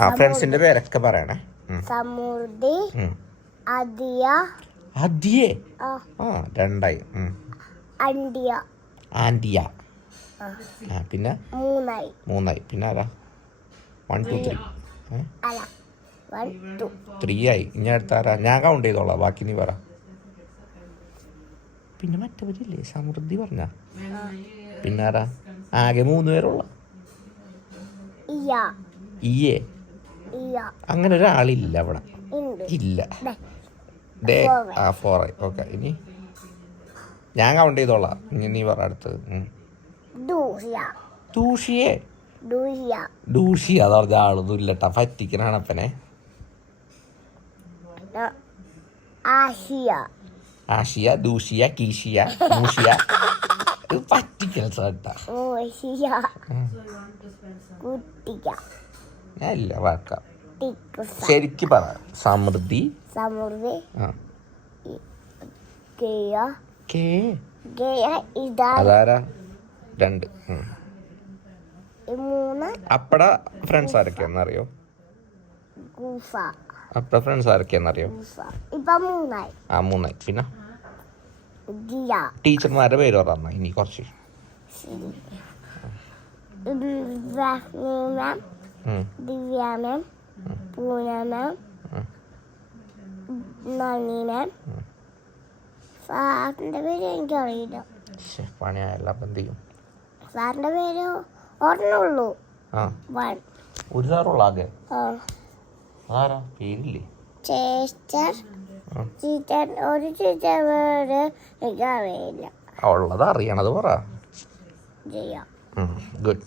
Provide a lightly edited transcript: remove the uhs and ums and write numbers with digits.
ആ ഫ്രണ്ട്സിന്റെ പേരൊക്കെ പറയണേ. സമൃദ്ധി, അദിയ, അദിയേ, ആ രണ്ടായി. ആൻഡിയ, ആൻഡിയ, പിന്നെ മൂന്നായി. പിന്നെ ആരാ? 1 2 3 3 ആയി. ഇനി അടുത്ത ആരാ? ഞാൻ കൗണ്ട് ചെയ്തോളാം, ബാക്കി നീ പറ. പിന്നെ മറ്റവരില്ലേ? സമൃദ്ധി പറഞ്ഞ. പിന്നെ ആരാ? ആകെ 3 പേരുള്ള. ഇയേ, അങ്ങനെ ഒരാളില്ല അവിടെ, ഇല്ല. 4 ആയി. ഓക്കെ, ഇനി ഞാൻ കൗണ്ട് ചെയ്തോളാം. ഇനി നീ പറ അടുത്തത്. ദൂഷിയേ, ദൂഷി അത് പറഞ്ഞ ആളൊന്നും ഇല്ലട്ടാ, പറ്റിക്കനാണ് അപ്പനെ. ആഷിയ, ദൂഷിയ, കീഷിയ, മൂഷിയ, പറ്റിക്കൽ സാട്ടാ. ഞാൻ ഇല്ല വാക്ക. ശരിക്ക് പറ. സമൃദ്ധി, അതാരാ? 2. അപ്പട ഫ്രണ്ട്സ് ആരൊക്കെയാന്നറിയോ? അപ്പട ഫ്രണ്ട്സ് ആരൊക്കെയാന്നറിയോ? 3ആയി. പിന്നെ ടീച്ചർമാരുടെ പേര് പറഞ്ഞ. ഇനി കുറച്ച് ദിവ്യ മാം, പൂന മാം, നന്ദി മാം. സാറിന്റെ പേര് എനിക്കറിയില്ല. പണിയായല്ല. അപ്പം എന്ത് ചെയ്യും? സാറിന്റെ പേര് ഒരെണ്ണുള്ളൂ. ഒരു സാറുള്ള ആകെ? അതാരാ? പേരില്ലേ? ഒരു ടീച്ചർ പേര് എനിക്കറിയില്ല. ഉള്ളത് അറിയണത് പറ. ജയ. ഗുഡ്.